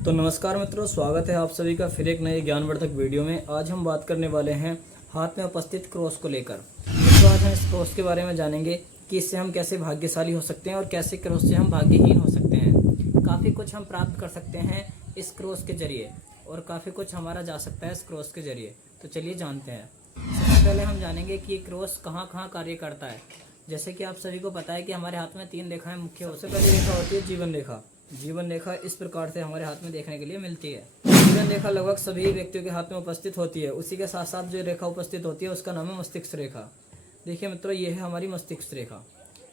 तो नमस्कार मित्रों, स्वागत है आप सभी का फिर एक नए ज्ञानवर्धक वीडियो में। आज हम बात करने वाले हैं हाथ में उपस्थित क्रॉस को लेकर। तो आज हम इस क्रॉस के बारे में जानेंगे कि इससे हम कैसे भाग्यशाली हो सकते हैं और कैसे क्रॉस से हम भाग्यहीन हो सकते हैं। काफ़ी कुछ हम प्राप्त कर सकते हैं इस क्रॉस के जरिए और काफ़ी कुछ हमारा जा सकता है इस क्रॉस के जरिए। तो चलिए जानते हैं। सबसे पहले हम जानेंगे कि ये क्रॉस कहाँ कहाँ कार्य करता है। जैसे कि आप सभी को पता है कि हमारे हाथ में 3 रेखाएं मुख्य। सबसे पहली रेखा होती है जीवन रेखा। जीवन रेखा इस प्रकार से हमारे हाथ में देखने के लिए मिलती है। जीवन रेखा लगभग सभी व्यक्तियों के हाथ में उपस्थित होती है। उसी के साथ साथ जो रेखा उपस्थित होती है उसका नाम है मस्तिष्क रेखा। देखिए मित्रों, ये है हमारी मस्तिष्क रेखा।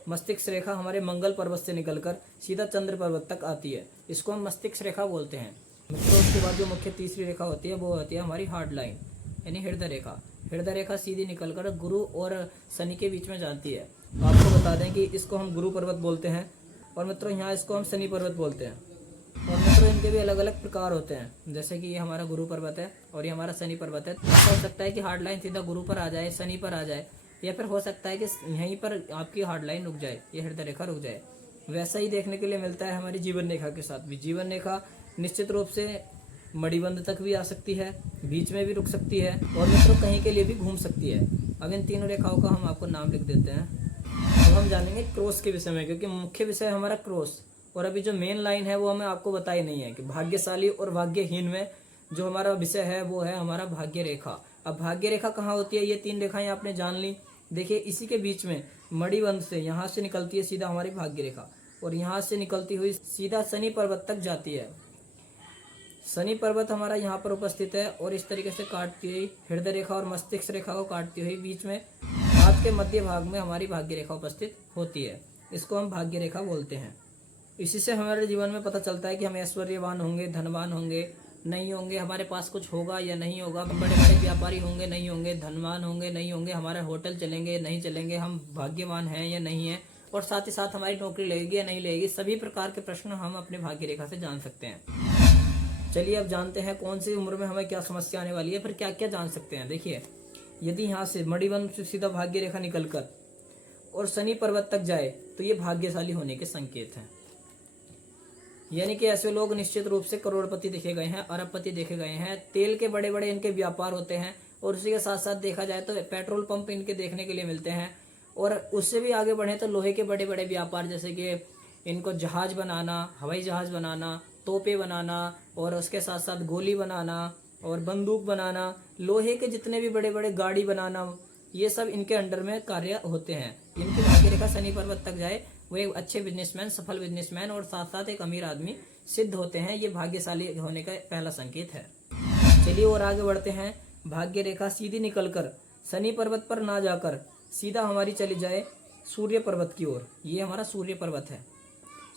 मस्तिष्क रेखा हमारे मंगल पर्वत से निकलकर सीधा चंद्र पर्वत तक आती है। इसको हम मस्तिष्क रेखा बोलते हैं। मित्रों, उसके बाद जो मुख्य तीसरी रेखा होती है वो होती है हमारी हार्ड लाइन यानी हृदय रेखा। हृदय रेखा सीधी निकलकर गुरु और शनि के बीच में जाती है। तो आपको बता दें कि इसको हम गुरु पर्वत बोलते हैं और मित्रों यहाँ इसको हम शनि पर्वत बोलते हैं। और मित्रों इनके भी अलग अलग प्रकार होते हैं। जैसे कि ये हमारा गुरु पर्वत है और ये हमारा शनि पर्वत है। ऐसा हो सकता है कि हार्ड लाइन सीधा गुरु पर आ जाए, शनि पर आ जाए, या फिर हो सकता है कि यहीं पर आपकी हार्ड लाइन रुक जाए, ये हृदय रेखा रुक जाए। वैसा ही देखने के लिए मिलता है हमारी जीवन रेखा के साथ भी। जीवन रेखा निश्चित रूप से मणिबंध तक भी आ सकती है, बीच में भी रुक सकती है और मित्रों कहीं के लिए भी घूम सकती है। अब इन तीनों रेखाओं का हम आपको नाम लिख देते हैं। अब हम जानेंगे क्रॉस के विषय में, क्योंकि मुख्य विषय हमारा क्रॉस और अभी जो मेन लाइन है वो हमें आपको बताई नहीं है कि भाग्यशाली और भाग्यहीन में जो हमारा विषय है वो है हमारा भाग्य रेखा। अब भाग्य रेखा कहाँ होती है, ये 3 रेखाएं आपने जान ली। देखिए इसी के बीच में मणिबंध से यहाँ से निकलती है सीधा हमारी भाग्य रेखा और यहाँ से निकलती हुई सीधा शनि पर्वत तक जाती है। शनि पर्वत हमारा यहाँ पर उपस्थित है और इस तरीके से काटती हुई हृदय रेखा और मस्तिष्क रेखा को काटती हुई बीच में हाथ के मध्य भाग में हमारी भाग्य रेखा उपस्थित होती है। इसको हम भाग्य रेखा बोलते हैं। इसी से हमारे जीवन में पता चलता है कि हम ऐश्वर्यवान होंगे, धनवान होंगे, नहीं होंगे, हमारे पास कुछ होगा या नहीं होगा, हम बड़े बड़े व्यापारी होंगे, नहीं होंगे, धनवान होंगे, नहीं होंगे, हमारे होटल चलेंगे, नहीं चलेंगे, हम भाग्यवान हैं या नहीं है, और साथ ही साथ हमारी नौकरी लगेगी या नहीं लगेगी। सभी प्रकार के प्रश्न हम अपने भाग्य रेखा से जान सकते हैं। चलिए अब जानते हैं कौन सी उम्र में हमें क्या समस्या आने वाली है, फिर क्या क्या जान सकते हैं। देखिए, यदि यहाँ से मणिबंध से सीधा भाग्य रेखा निकलकर और शनि पर्वत तक जाए तो ये भाग्यशाली होने के संकेत हैं। यानी कि ऐसे लोग निश्चित रूप से करोड़पति देखे गए हैं, अरबपति देखे गए हैं। तेल के बड़े बड़े इनके व्यापार होते हैं और उसी के साथ साथ देखा जाए तो पेट्रोल पंप इनके देखने के लिए मिलते हैं। और उससे भी आगे बढ़े तो लोहे के बड़े बड़े व्यापार, जैसे कि इनको जहाज बनाना, हवाई जहाज बनाना, तोपे बनाना और उसके साथ साथ गोली बनाना और बंदूक बनाना, लोहे के जितने भी बड़े बड़े गाड़ी बनाना, ये सब इनके अंडर में कार्य होते हैं। इनकी भाग्य रेखा शनि पर्वत तक जाए वो एक अच्छे बिजनेसमैन, सफल बिजनेसमैन और साथ साथ एक अमीर आदमी सिद्ध होते हैं। ये भाग्यशाली होने का पहला संकेत है। चलिए और आगे बढ़ते हैं। भाग्य रेखा सीधी निकलकर शनि पर्वत पर ना जाकर सीधा हमारी चली जाए सूर्य पर्वत की ओर। ये हमारा सूर्य पर्वत है।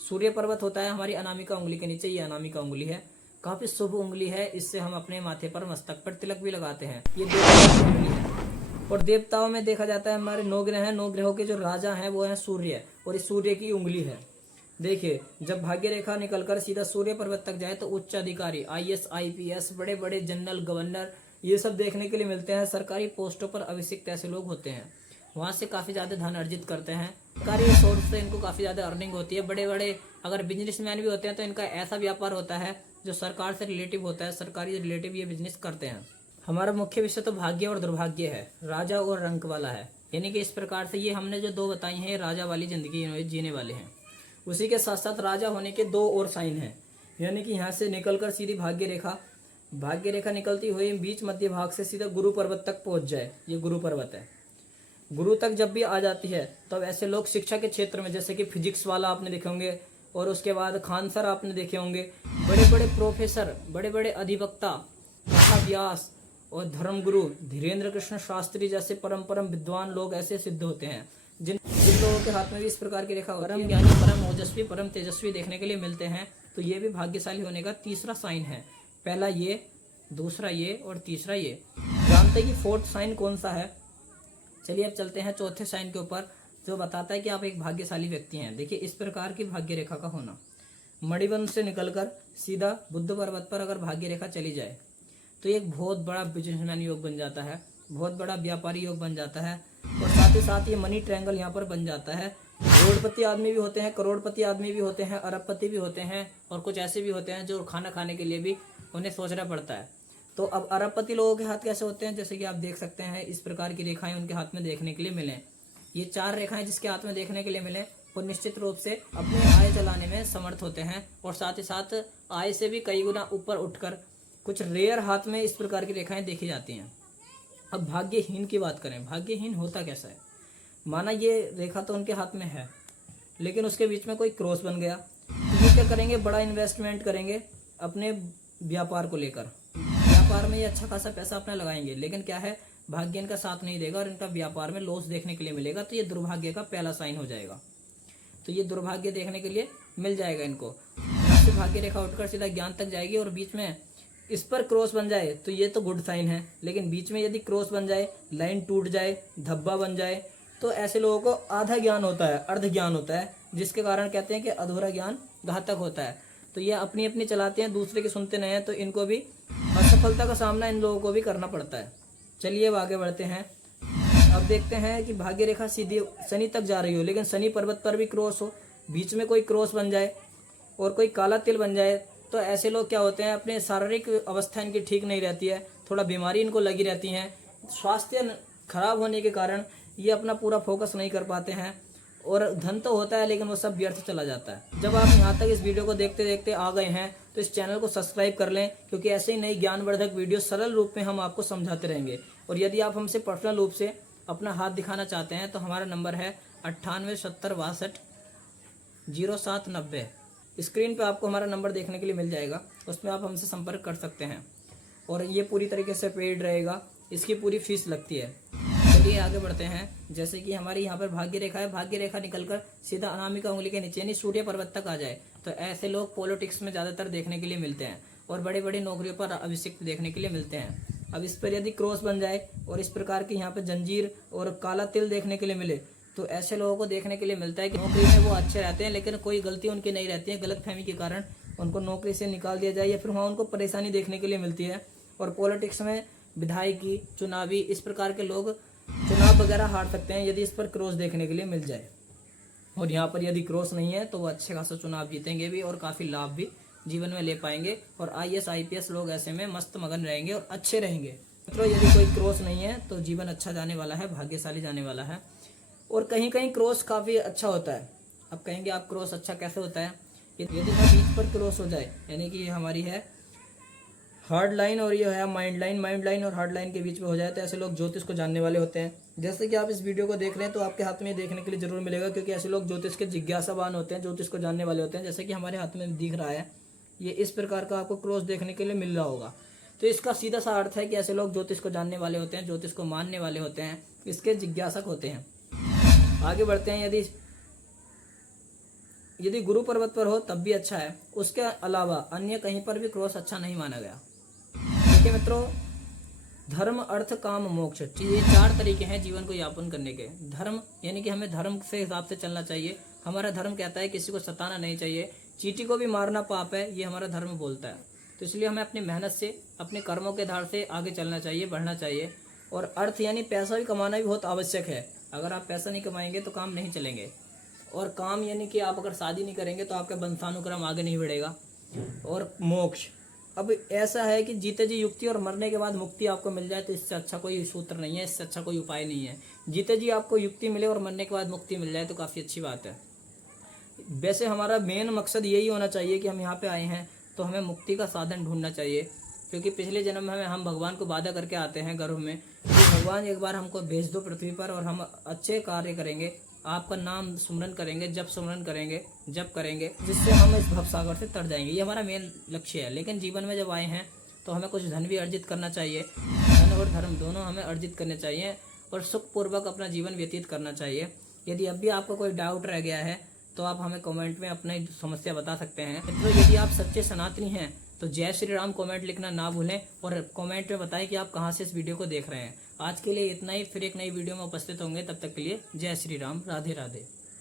सूर्य पर्वत होता है हमारी अनामिका उंगली के नीचे। ये अनामिका उंगली है, काफी शुभ उंगली है। इससे हम अपने माथे पर, मस्तक पर तिलक भी लगाते हैं। ये देवताओं की उंगली है और देवताओं में देखा जाता है हमारे 9 ग्रह हैं। 9 ग्रहों के जो राजा हैं वो है सूर्य और इस सूर्य की उंगली है। देखिए, जब भाग्य रेखा निकलकर सीधा सूर्य पर्वत तक जाए तो उच्च अधिकारी, IAS, IPS, बड़े बड़े जनरल, गवर्नर, ये सब देखने के लिए मिलते हैं। सरकारी पोस्टों पर अभिषिक्त ऐसे लोग होते हैं। वहां से काफी ज्यादा धन अर्जित करते हैं। सरकारी सोर्स से इनको काफी ज्यादा अर्निंग होती है। बड़े बड़े अगर बिजनेसमैन भी होते हैं तो इनका ऐसा व्यापार होता है जो सरकार से रिलेटिव होता है। सरकारी रिलेटिव ये बिजनेस करते हैं। हमारा मुख्य विषय तो भाग्य और दुर्भाग्य है, राजा और रंक वाला है। यानी कि इस प्रकार से ये हमने जो 2 बताई हैं, राजा वाली जिंदगी जीने वाले हैं। उसी के साथ साथ राजा होने के 2 और साइन हैं। यानी कि यहाँ से निकलकर सीधी भाग्य रेखा निकलती हुई बीच मध्य भाग से सीधा गुरु पर्वत तक पहुंच जाए। ये गुरु पर्वत है। गुरु तक जब भी आ जाती है तब ऐसे लोग शिक्षा के क्षेत्र में, जैसे कि फिजिक्स वाला आपने देखे होंगे और उसके बाद खान सर आपने देखे होंगे, बड़े बड़े प्रोफेसर, बड़े बड़े अधिवक्ता, व्यास और धर्मगुरु धीरेन्द्र कृष्ण शास्त्री जैसे परम विद्वान लोग ऐसे सिद्ध होते हैं जिन लोगों के हाथ में भी इस प्रकार की रेखा परम ज्ञानी, परम ओजस्वी, परम तेजस्वी देखने के लिए मिलते हैं। तो ये भी भाग्यशाली होने का तीसरा साइन है। पहला ये, दूसरा ये और तीसरा ये। जानते हैं कि 4th साइन कौन सा है? चलिए अब चलते हैं 4थे साइन के ऊपर, जो बताता है कि आप एक भाग्यशाली व्यक्ति हैं। देखिए, इस प्रकार की भाग्य रेखा का होना, मणिबंध से निकलकर सीधा बुद्ध पर्वत पर अगर भाग्य रेखा चली जाए तो एक बहुत बड़ा बिजनेसमैन योग बन जाता है, बहुत बड़ा व्यापारी योग बन जाता है और साथ ही साथ ये मनी ट्रायंगल यहाँ पर बन जाता है करोड़पति आदमी भी होते हैं, करोड़पति आदमी भी होते हैं, अरबपति भी होते हैं, और कुछ ऐसे भी होते हैं जो खाना खाने के लिए भी उन्हें सोचना पड़ता है। तो अब अरबपति लोगों के हाथ कैसे होते हैं, जैसे कि आप देख सकते हैं इस प्रकार की रेखाएं उनके हाथ में देखने के लिए मिले। ये 4 रेखाएं जिसके हाथ में देखने के लिए मिले वो निश्चित रूप से अपनी आय चलाने में समर्थ होते हैं, और साथ ही साथ आय से भी कई गुना ऊपर उठकर कुछ रेयर हाथ में इस प्रकार की रेखाएं देखी जाती हैं। अब भाग्यहीन की बात करें, भाग्यहीन होता कैसा है। माना ये रेखा तो उनके हाथ में है, लेकिन उसके बीच में कोई क्रॉस बन गया, तो ये क्या करेंगे, बड़ा इन्वेस्टमेंट करेंगे अपने व्यापार को लेकर। व्यापार में ये अच्छा खासा पैसा अपना लगाएंगे, लेकिन क्या है, भाग्य इनका साथ नहीं देगा और इनका व्यापार में लॉस देखने के लिए मिलेगा। तो ये दुर्भाग्य का पहला साइन हो जाएगा। तो ये दुर्भाग्य देखने के लिए मिल जाएगा इनको। यहाँ से भाग्य रेखा उठकर सीधा ज्ञान तक जाएगी, और बीच में इस पर क्रॉस बन जाए तो ये तो गुड साइन है, लेकिन बीच में यदि क्रॉस बन जाए, लाइन टूट जाए, धब्बा बन जाए, तो ऐसे लोगों को आधा ज्ञान होता है, अर्ध ज्ञान होता है, जिसके कारण कहते हैं कि अधूरा ज्ञान घातक होता है। तो ये अपनी अपनी चलाते हैं, दूसरे की सुनते नहीं हैं, तो इनको भी असफलता का सामना इन लोगों को भी करना पड़ता है। चलिए अब आगे बढ़ते हैं। अब देखते हैं कि भाग्य रेखा सीधी शनि तक जा रही हो, लेकिन शनि पर्वत पर भी क्रॉस हो, बीच में कोई क्रॉस बन जाए और कोई काला तिल बन जाए, तो ऐसे लोग क्या होते हैं, अपने शारीरिक अवस्था इनकी ठीक नहीं रहती है, थोड़ा बीमारी इनको लगी रहती है। स्वास्थ्य खराब होने के कारण ये अपना पूरा फोकस नहीं कर पाते हैं, और धन तो होता है लेकिन वो सब व्यर्थ चला जाता है। जब आप यहाँ तक इस वीडियो को देखते देखते आ गए हैं तो इस चैनल को सब्सक्राइब कर लें, क्योंकि ऐसे ही नई ज्ञानवर्धक वीडियो सरल रूप में हम आपको समझाते रहेंगे। और यदि आप हमसे पर्सनल रूप से अपना हाथ दिखाना चाहते हैं तो हमारा नंबर है 9870620790। स्क्रीन पे आपको हमारा नंबर देखने के लिए मिल जाएगा, उसमें आप हमसे संपर्क कर सकते हैं। और ये पूरी तरीके से पेड रहेगा, इसकी पूरी फीस लगती है। चलिए आगे बढ़ते हैं। जैसे कि हमारी यहाँ पर भाग्य रेखा है, भाग्य रेखा निकलकर सीधा अनामिका उंगली के नीचे यानी सूर्य पर्वत तक आ जाए, तो ऐसे लोग पॉलिटिक्स में ज़्यादातर देखने के लिए मिलते हैं, और बड़ी बड़ी नौकरियों पर अभिषिक्त देखने के लिए मिलते हैं। अब इस पर यदि क्रॉस बन जाए और इस प्रकार की यहाँ पर जंजीर और काला तिल देखने के लिए मिले, तो ऐसे लोगों को देखने के लिए मिलता है कि नौकरी में वो अच्छे रहते हैं, लेकिन कोई गलती उनकी नहीं रहती है, गलतफहमी के कारण उनको नौकरी से निकाल दिया जाए, या फिर वहाँ उनको परेशानी देखने के लिए मिलती है। और पॉलिटिक्स में विधायकी, चुनावी, इस प्रकार के लोग चुनाव वगैरह हार सकते हैं यदि इस पर क्रॉस देखने के लिए मिल जाए। और यहाँ पर यदि क्रॉस नहीं है तो वो अच्छे खासा चुनाव जीतेंगे भी, और काफ़ी लाभ भी जीवन में ले पाएंगे, और IAS IPS लोग ऐसे में मस्त मगन रहेंगे और अच्छे रहेंगे। तो यदि कोई क्रॉस नहीं है तो जीवन अच्छा जाने वाला है, भाग्यशाली जाने वाला है। और कहीं कहीं क्रॉस काफ़ी अच्छा होता है। अब कहेंगे आप क्रॉस अच्छा कैसे होता है, यदि बीच पर क्रॉस हो जाए, यानी कि ये हमारी है हार्ड लाइन और ये है माइंड लाइन और हार्ड लाइन के बीच में हो जाए, तो ऐसे लोग ज्योतिष को जानने वाले होते हैं। जैसे कि आप इस वीडियो को देख रहे हैं तो आपके हाथ में देखने के लिए जरूर मिलेगा, क्योंकि ऐसे लोग ज्योतिष के जिज्ञासावान होते हैं, ज्योतिष को जानने वाले होते हैं। जैसे कि हमारे हाथ में दिख रहा है, ये इस प्रकार का आपको क्रॉस देखने के लिए मिल रहा होगा। तो इसका सीधा सा अर्थ है कि ऐसे लोग ज्योतिष को जानने वाले होते हैं, ज्योतिष को मानने वाले होते हैं, इसके जिज्ञासक होते हैं। आगे बढ़ते हैं। यदि गुरु पर्वत पर हो तब भी अच्छा है, उसके अलावा अन्य कहीं पर भी क्रॉस अच्छा नहीं माना गया। देखिए मित्रों, धर्म, अर्थ, काम, मोक्ष, ये 4 तरीके हैं जीवन को यापन करने के। धर्म यानी कि हमें धर्म से हिसाब से चलना चाहिए। हमारा धर्म कहता है किसी को सताना नहीं चाहिए, चींटी को भी मारना पाप है, ये हमारा धर्म बोलता है। तो इसलिए हमें अपनी मेहनत से, अपने कर्मों के आधार से आगे चलना चाहिए, बढ़ना चाहिए। और अर्थ यानी पैसा भी कमाना भी बहुत आवश्यक है। अगर आप पैसा नहीं कमाएंगे तो काम नहीं चलेंगे। और काम यानी कि आप अगर शादी नहीं करेंगे तो आपका वंशानुक्रम आगे नहीं बढ़ेगा। और मोक्ष, अब ऐसा है कि जीते जी युक्ति और मरने के बाद मुक्ति आपको मिल जाए, तो इससे अच्छा कोई सूत्र नहीं है, इससे अच्छा कोई उपाय नहीं है। जीते जी आपको युक्ति मिले और मरने के बाद मुक्ति मिल जाए तो काफ़ी अच्छी बात है। वैसे हमारा मेन मकसद यही होना चाहिए कि हम यहाँ पे आए हैं तो हमें मुक्ति का साधन ढूंढना चाहिए, क्योंकि पिछले जन्म में हम भगवान को वादा करके आते हैं गर्भ में कि भगवान एक बार हमको भेज दो पृथ्वी पर और हम अच्छे कार्य करेंगे, आपका नाम सुमरन करेंगे, जब सुमरन करेंगे, जब करेंगे, जिससे हम इस भवसागर से तर जाएंगे। ये हमारा मेन लक्ष्य है। लेकिन जीवन में जब आए हैं तो हमें कुछ धन भी अर्जित करना चाहिए, धन और धर्म दोनों हमें अर्जित करने चाहिए और सुखपूर्वक अपना जीवन व्यतीत करना चाहिए। यदि अब भी आपको कोई डाउट रह गया है तो आप हमें कमेंट में अपनी समस्या बता सकते हैं। मित्रों, यदि आप सच्चे सनातनी हैं तो जय श्री राम कमेंट लिखना ना भूलें और कमेंट में बताएं कि आप कहां से इस वीडियो को देख रहे हैं। आज के लिए इतना ही, फिर एक नई वीडियो में उपस्थित होंगे। तब तक के लिए जय श्री राम, राधे राधे।